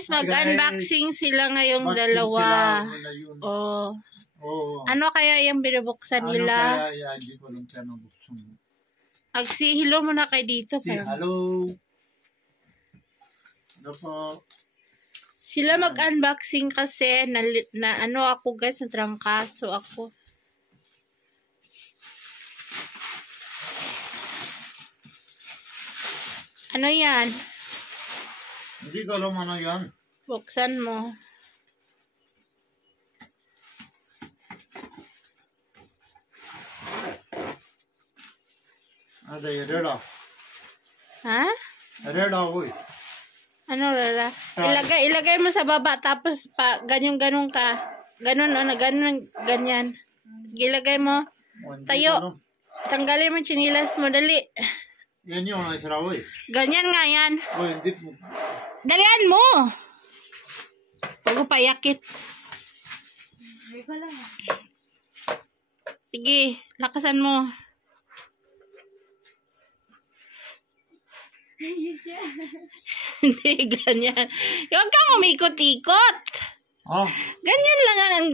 Guys, mag-unboxing sila ngayong dalawa. Oh. Oh. Ano kaya yung binubuksan nila? Ano kaya yan? Hindi ko alam kaya nabuksan mo. Hello muna kayo dito. Hello. Ano po? Sila mag-unboxing kasi na ano ako guys, natrangkaso ako. Ano yan? Hindi ko alam ano yan. Buksan mo. Ada reda. Ha? Reda oy. Ano rara? Ilagay mo sa baba tapos ganyan ka. Ganyan. Ilagay mo. Tayo. Tanggalin mo chinilas mo dali. Yan yung isra oy. Ganyan nga yan. Oy, hindi mo. Dalian mo. Pag payakit. Sige, lakasan mo. Hindi, ganyan. Huwag kang umikot-ikot. Oh. Ganyan lang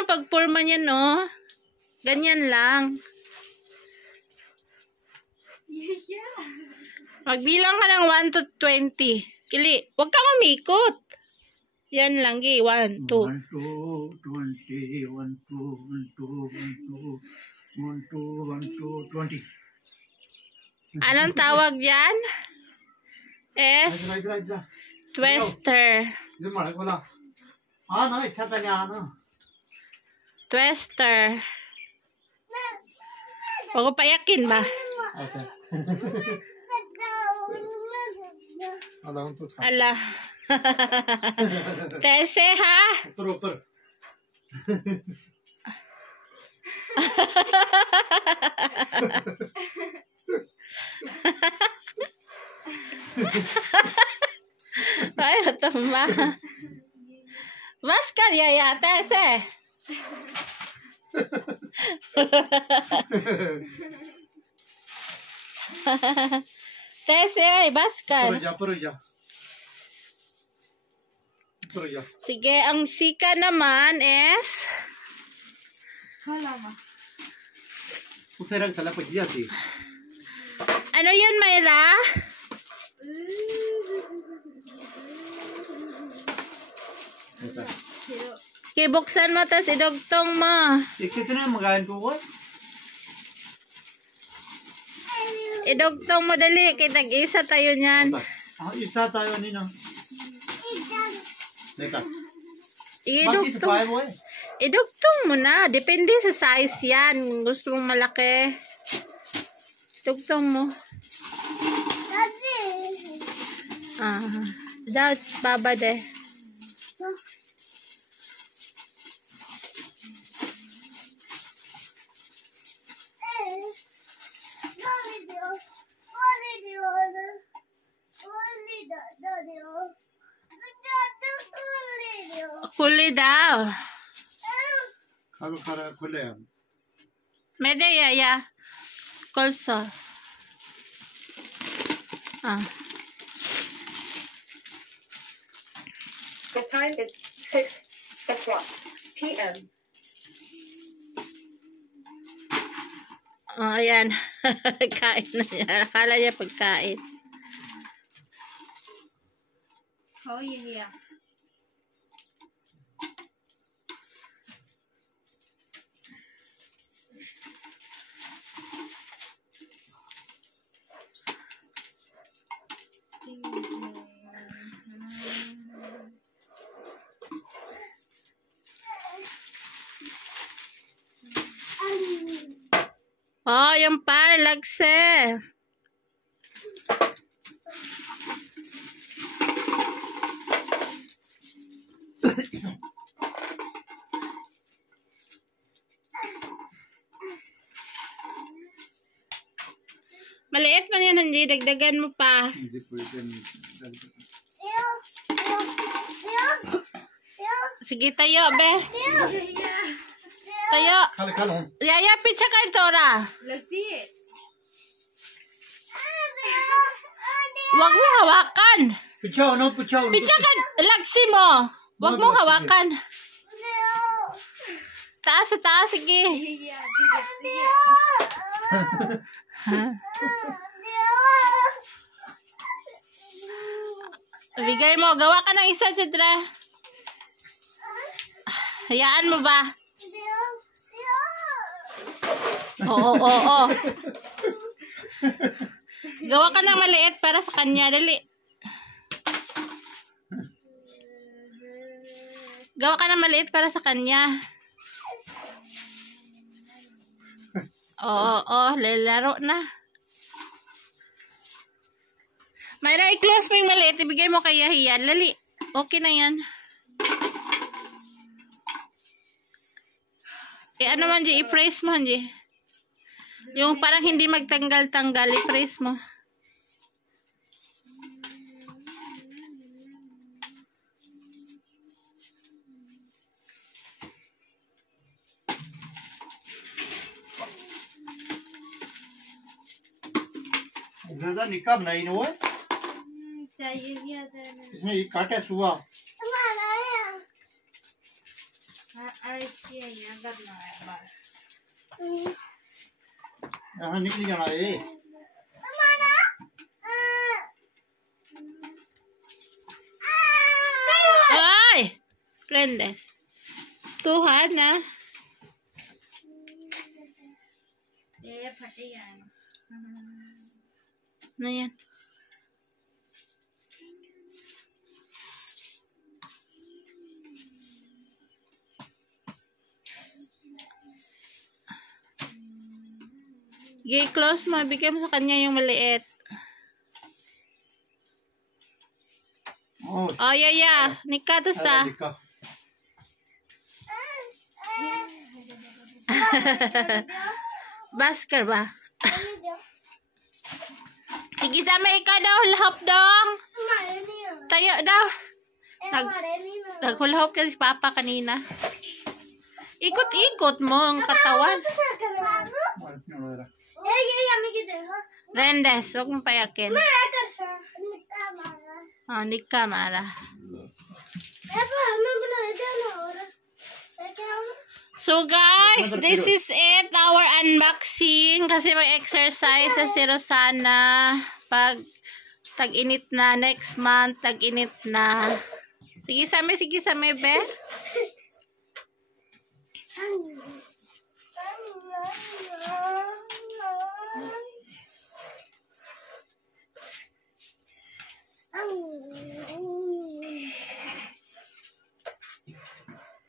ang pagporma niya, no? Ganyan lang. Magbilang ka ng 1 to 20. Kili, huwag kang umikot. Yan lang, 1, 2. 1, 2, 20, 1, 2, 1, 2, 1, 2, 1, 2, 20. Anong tawag yan? Twister. Twister. Huwag ko payakin ba? Ala. Tese ha? Ay, tama. Mas kaya yata ese. Tese ay baskar. Sige, ang sika naman is ano yan, Mayra? Sige, buksan mo, tas idugtong mo. Idugtong mo, dali. Kitag-isa tayo niyan. Isa tayo nino. Idugtong mo na. Depende sa size yan. Kung gusto mong malaki. Idugtong mo. Baba de. Kuli daw. Mede ya. Kolso. The time is 6 o'clock p.m. Ayan. Kain na niya. Akala niya pagkain. yeah. Oh, yung lagse. Maliit man yan, Anji. Dagdagan mo pa. Hindi pwede. Sige, tayo, be. Tayo. Yaya, picha kartora. Wag mo hawakan. Puchaw, no? Puchaw. Pitsa ka, lagsi mo. Huwag mong hawakan. Taas sa taas, sige. Bigay mo, gawa ka ng isa, Chidra. Hayaan mo ba? Oo. Gawa ka ng maliit para sa kanya, dali. Gawa ka ng maliit para sa kanya. Oo, lalaro na. Mayra, i-close mo yung maliit. Ibigay mo kay Yahiyan. Lali. Okay na yan. Ano man, Ji? I-press mo, Ji. Yung parang hindi magtanggal-tanggal. I-press mo. ज्यादा निकाब नहीं हुआ है। चाहिए भी आता है इसने ये काटे सुआ। हमारा है इसके यहाँ करना है बार यहाँ निकल जाना है। हमारा Ay! Prendes. Too hard na. ये फटे जाए Ano yan? I-close mo. Bigyan mo sa kanya yung maliit. Oh, Oh, yeah. Nika to sa. निकाह। Basker ba? Sige, sama ikaw daw. Lahop dong. हमारे नहीं है Tayo daw. हमारे नहीं है Naghulahop ka si Papa kanina. Ikot-ikot mo ang katawan. ये हमें किधर है Rendes, huwag mong payakin. मैं कर सा निकटा मारा Oh, Nika, Mara. मैं तो हमें बनाए थे ना और क्या So guys, this is it. Our unboxing. Kasi mag-exercise na si Rosana. Pag tag-init na. Next month, tag-init na. Sige, Same, be.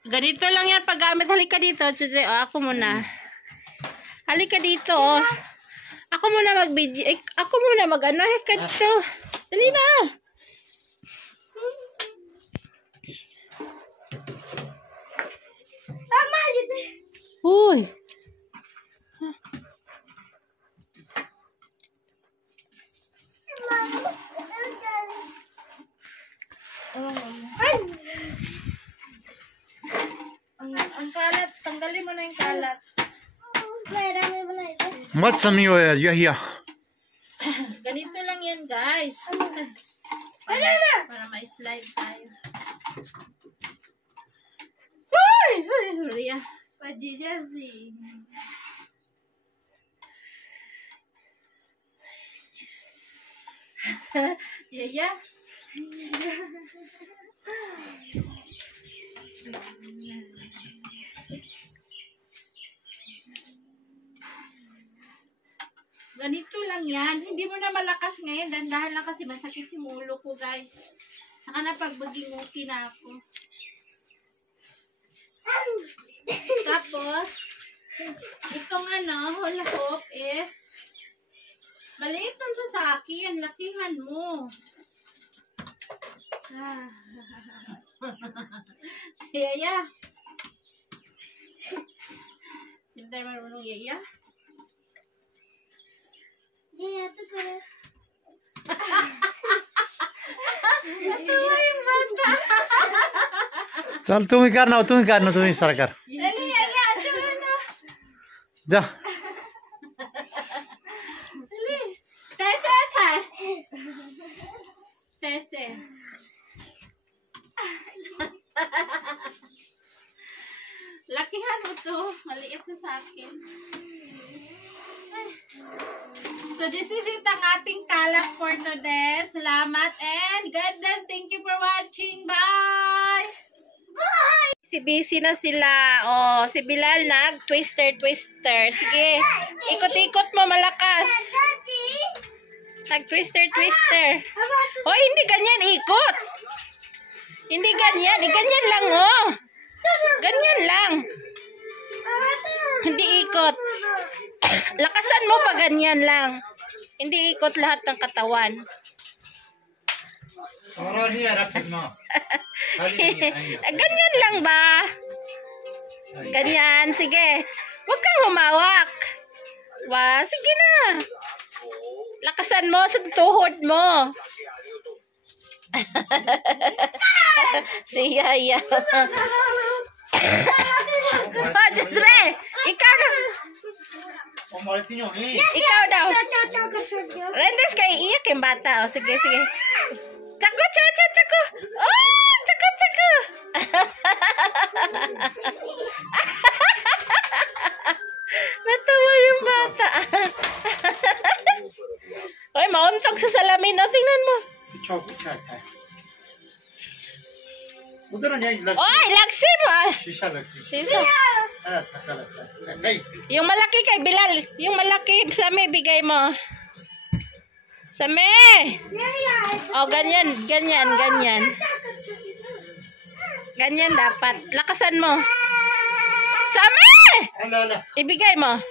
Ganito lang yan paggamit. Halika dito. Oh, ako muna. Halika dito. Oh. Ako muna mag-video. Ako muna mag-ano. Halika dito. Dali na. Tama yun Uy. Ang kalat. Tanggalin mo na yung kalat. मेरा में बनाए थे मत समझो यार यही Ganito lang yan, guys. अरे ना Para ma-slide tayo. Sorry ah. पजीजा सी Yaya. Ganito lang yan. Hindi mo na malakas ngayon. Dandahan lang kasi masakit yung ulo ko, guys. Saka na pagbaginguti na ako. Tapos, itong hula hoop is maliit lang to sa akin. Lakihan mo. Yaya. Hindi tayo marunong yaya. ये तो करे Natuwa yung bata. चल तुम ही करना तुम ही सर कर Dali, yaya. Tsaka na. जा Dali. Tese, tay. Tese. Lakihan mo to. Maliit na sa akin. So, this is it ang ating kalak for today. Salamat and God bless. Thank you for watching. Bye! Bye! Busy na sila. Oh, si Bilal nag-twister. Sige. Ikot-ikot mo malakas. Nag-twister. Oh, hindi ganyan. Ikot. Hindi ganyan. Ganyan lang, oh. Ganyan lang. Hindi ikot. Lakasan mo pa ganyan lang. Hindi ikot lahat ng katawan. Ganyan lang ba? Ganyan. Sige. Huwag kang humawak. Sige na. Lakasan mo sa tuhod mo. Si Yaya. Jadre, ikaw na. Ikaw daw. Rendes kay iyak yung bata. Sige. Tako. Oh, tako. Natawa yung bata. Oy, mauntog sa salamin. O, tingnan mo. Oy, laksi mo. Sisa. Yung malaki kay Bilal. Yung malaki, Same, bigay mo. Same. Oh, ganyan. Ganyan dapat. Lakasan mo. Same! Ibigay mo.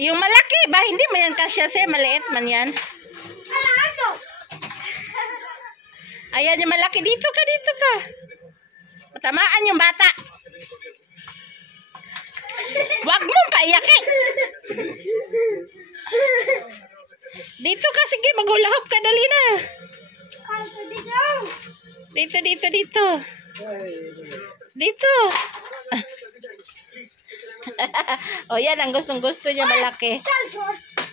Yung malaki ba? Hindi mo yan kasya siya. Maliit man yan. Ayan yung malaki. Dito ka. Matamaan yung bata. Huwag mong paiyakin. Dito ka. Sige, maghulahop ka. Dali na. Dito. O yan, ang gustong-gusto niya malaki.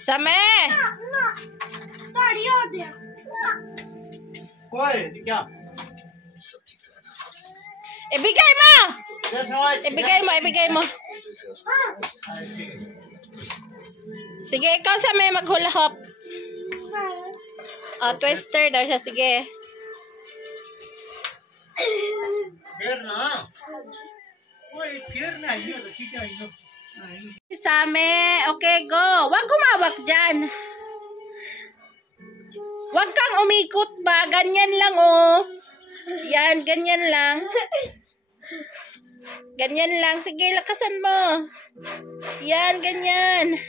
Same! Ibigay mo! Sige, ikaw Same, maghula hop. O, twister daw siya, sige. Same, okay, go. Huwag kumawak dyan. Huwag kang umikot ba? Ganyan lang, oh. Yan, ganyan lang. Ganyan lang. Sige, lakasan mo. Yan, ganyan.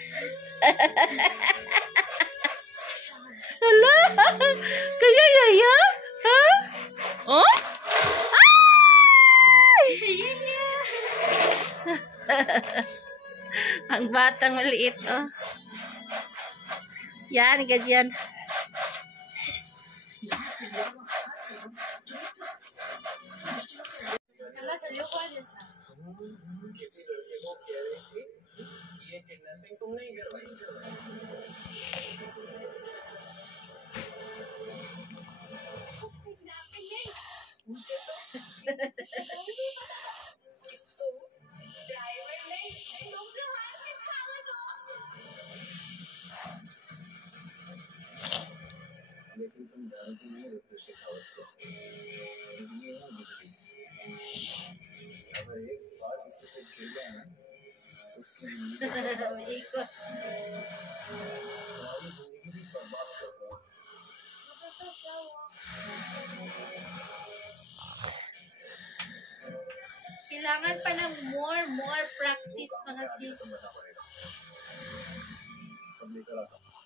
Hala? Kaya yaya? Ha? Oh? Ay! Ang batang maliit, oh. Yan, ganyan. किसी लड़के को कह रही थी ये किडनैपिंग तुम नहीं करवाई मुझे तो ड्राइवर ने तुमने हाथ चिपकाया तो लेकिन तुम जानती नहीं ऋतु शेखावत को अगर एक बार किसी पे गिर गया ना उसकी जिंदगी भी बर्बाद कर दूंगा Kailangan pa ng more practice mga sis. सब लेकर आता हूँ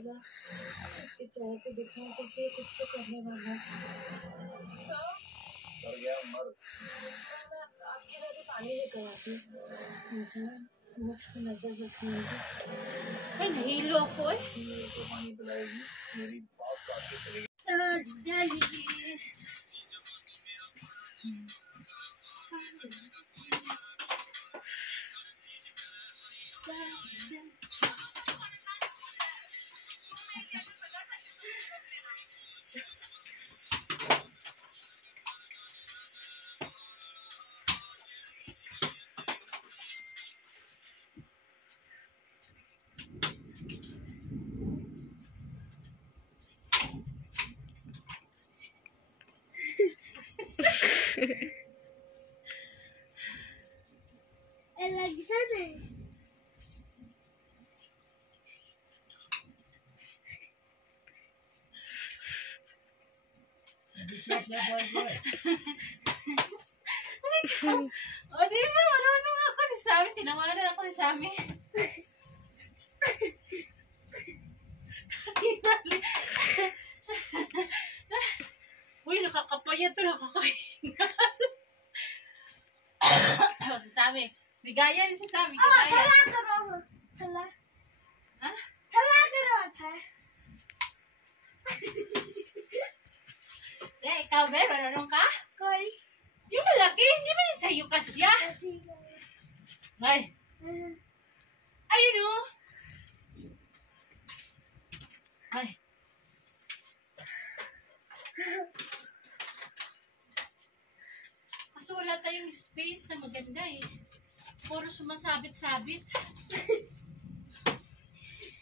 इसके चेहरे पे दिखने से कुछ तो करने वाला मर गया मर आपके घर पे पानी लेकर आती मुझे मुझ पे नजर रखनी होगी Ay, nahilo ako eh. मेरे को पानी पिलाएगी मेरी बात काट के चलेगी lagi sana. O, di ba? Marunong ako ni Sammy. Tinawanan ako ni Sammy. Uy, nakakapaya to. Nakakahingal. Si Sammy. Ligaya ni si Sammy. Ligaya. Tala. Ha? Tala karo tha. Ikaw, be? Marunong ka? Kori. Yung malaki. Hindi ba yung sa'yo kasya? Ay. Ayun o. Ay. Kaso wala tayong space na maganda eh. Puro sumasabit-sabit.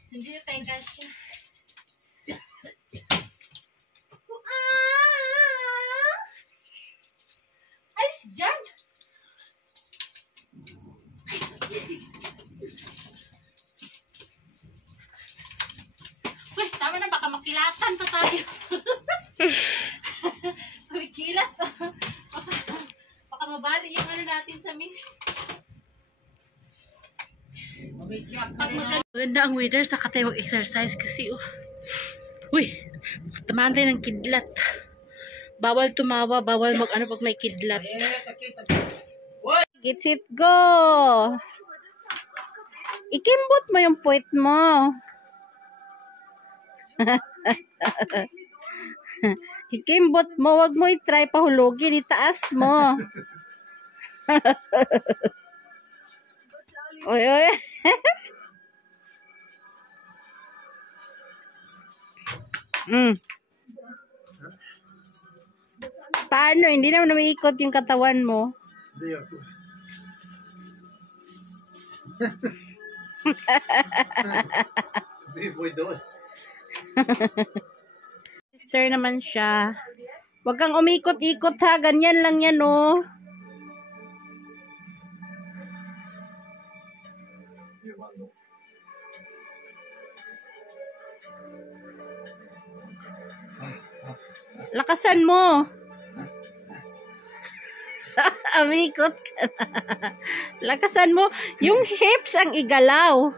Hindi na tayo kasya. Alis dyan! Uy, tama na, baka makilatan pa tayo. Uy, kilat. Baka mabali yung ano natin sa min. Pag maganda ang weather, saka tayo mag-exercise kasi, uy, tamaan tayo ng kidlat. Bawal tumawa, bawal mag-ano pag may kidlat. Get it, go! Ikimbot mo yung puwet mo. Ikimbot mo, wag mo i-try pahulugin, itaas mo. Oy, oy. Paano? Hindi naman umiikot yung katawan mo. Hindi ako. Hindi po doon. Sister naman siya. Huwag kang umikot-ikot ha. Ganyan lang yan oh. Lakasan mo. Umikot ka na. Lakasan mo. Yung hips ang igalaw.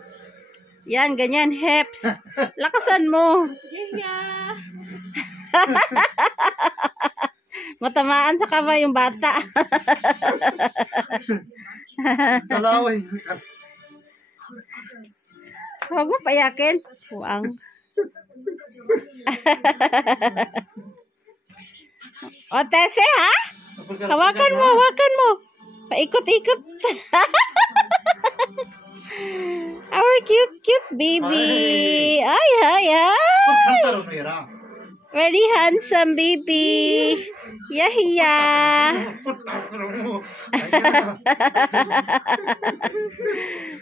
Yan, ganyan, hips. Lakasan mo. Yeah. Matamaan sa kamay yung bata. Salaway. Huwag mo payakin. Buang. O, Tese, ha? Hawakan mo, hawakan mo. Paikot-ikot. Our cute baby. Ay, ay, ay. Very handsome baby. Yahiya.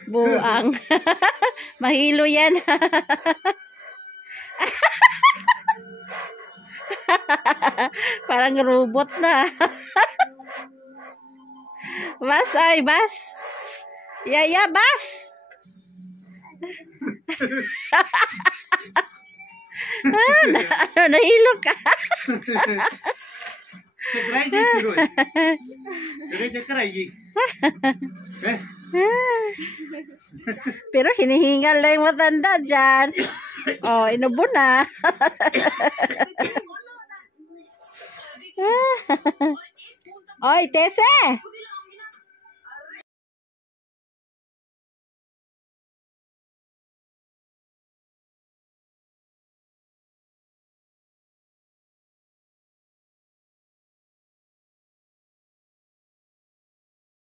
Buang. Mahilo yan. Parang robot na. Bas, ay, bas. Yaya, bas. Nahilo ka. Pero hinihingal lang yung matanda dyan. Oh, inubo na. Oy, Tese!